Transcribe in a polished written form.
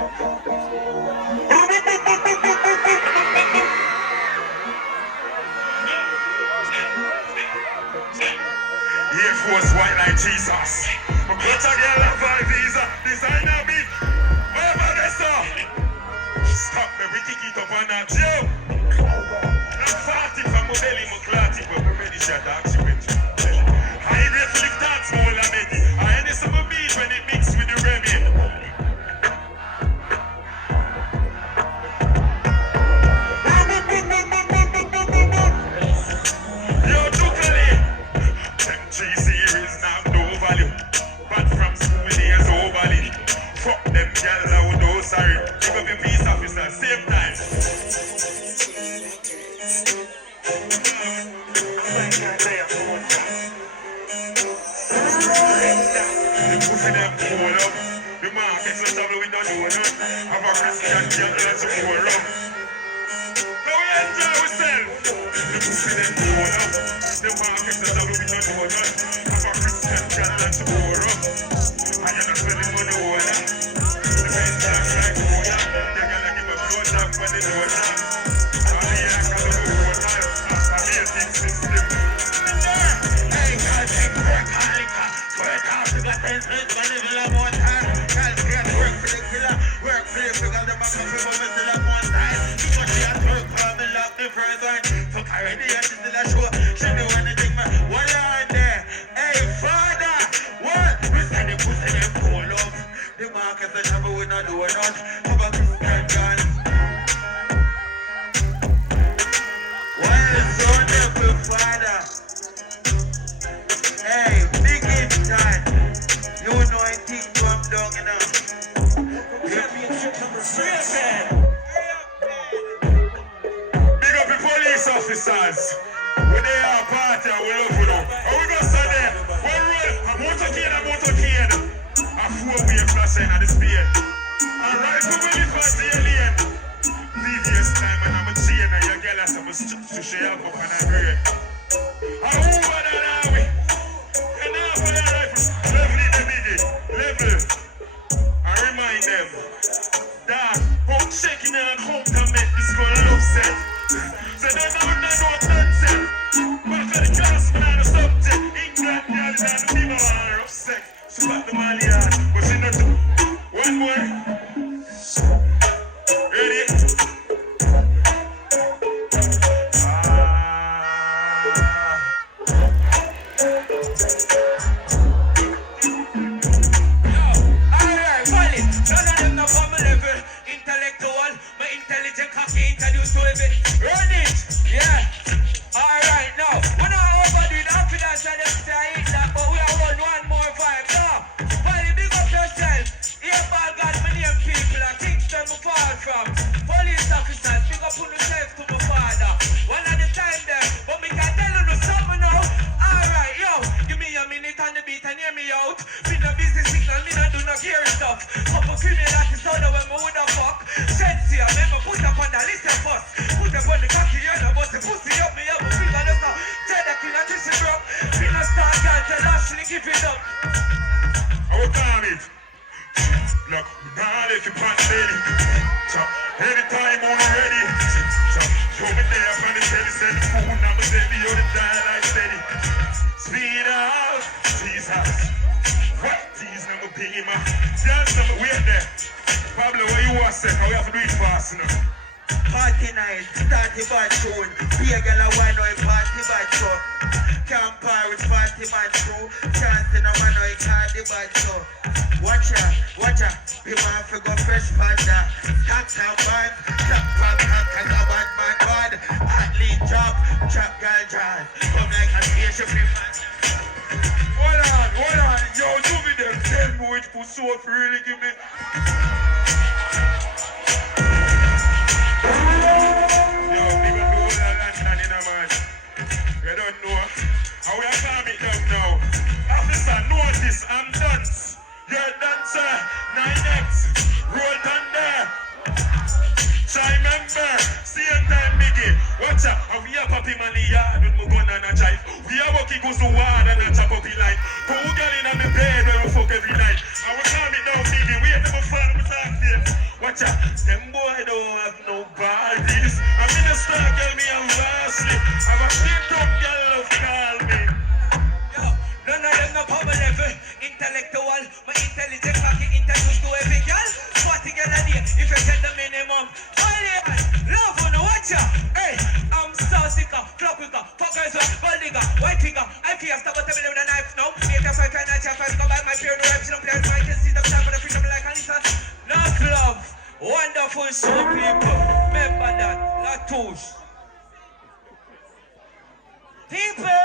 Air Force white like Jesus. My coach again love my visa. Designer beat. Over there, sir. Stop me, we kick it up on that jail. Not 40 from my belly, my clotty, but we ready shot dog, she went to belly. I ain't ready to dance more than me. I ain't this of a beat when it mixed with the Remy. Yo, Tukali. Them three series now no value. But from school days overly. Fuck them girls out, no sorry. Give up your peace officer, same time. The pussy them pull up. The markets not trouble with the donut. Have a Christian girl that's a pull up. Now we enjoy ourselves. The pussy them pull up. The markets not trouble with the donut. Have a Christian girl that's a pull up. And you're not spending money over there. The men dance like Moya. They're gonna give a blow job when they do a job. And the air can look over time. That's a real thing system. Hey, God, take work, Harika. Work out to the fence, but live in a more time. Can't get work for the killer. Work for the figure, the back of people, but still have one time. You got the work for me, love the first one. So carry the ass into the show. She do anything, man. What you on there? Hey, father, what? We said the pussy, them pull up. The markets are trouble, we not doing none. Have a Christian gun. What is on there for father? Hey, big in time. You know I think come down, you know. Championship number 3. Big up the police officers. When they are party, we love you know. How we gonna say there? One roll, a motorcade. A four-way flashing at the speed. Alright, we will live at the alien. Previous time, and I'm a chain, and your girl has some to share up and I agree. I'm over that army. And now for your rifle, level in the biggie, level. I remind them that home shaking and home to make this girl love set. So they know concept. But for the class, man, I'm a subject. England, girl, is on the people are upset. She got the money on, but she not. One more. Ready? Intellectual, my intelligent cocky introduced to it. Run it, yeah. Alright, now, when I overdo the confidence of them say I eat that, but we are one more vibe. Now, Polly, big up yourself. Here, ball God, many people, I think them fall from. Police officers, big up on yourself to my father. One at a time there, but me can tell you something now. Alright, yo, give me a minute on the beat and hear me out. Me no busy signal, me no do no gear stuff. Couple criminals out there when me woulda fuck. Sense here, me put up on the list of us. Put up on the cocky, you know, but the pussy up me up. We got us now. Tell the killer to see bro. We no start, girl, tell Ashley give it up. I will calm it. Look, now if you punch belly. Anytime when we're ready. Show me there from the telly, send the food, now me steady, you're the dial like steady. Speed out, Jesus. What? Tease number piggy man. Dance number, wait there. Pablo, what you want to say? We have to do it fast now. Party night, start the bad tune. Be a girl a wine or party bad show. Can't par with party man crew. Chance in a man or call the bad show. Watch ya, be man for go fresh panda. Stacks and bands, stop pop, cause a bad man bad. Athlete job, trap girl drive. Come like a spaceship in man. Hold on, yo, do me them. Tell me which pussy up really give me. Yo, big up the whole of London in a man. You don't know how we are calm it down now. Officer, notice, I'm dance. You're a dancer, 9X, roll down there. Try remember, same time biggie. Watch out, and we are popping man in the yard with my gun and a jive. We are walking goes to war and a chop up the line. Put a girl in on the bed when we fuck every night. And we calm it down biggie, we ain't never fall, we talk here. watch out. Them boy don't have no bodies. I'm in the star, girl, me I'm lastly. I'm a TikTok girl, love call me. Yo, none of them no power level. Intellectual, my intelligent cocky introduced to every girl. What you get a day if you set the minimum. Love on the watch out. Hey, I'm so sick of flop quicker. Fuckers with gold digger, white figure. I feel stop with with a knife now. Make a fight and I chop and come back my peer. No rap, she don't play with my kids. See them time for the freedom like Anissa. Love, love. Wonderful show, people. Remember that. Latouche. People.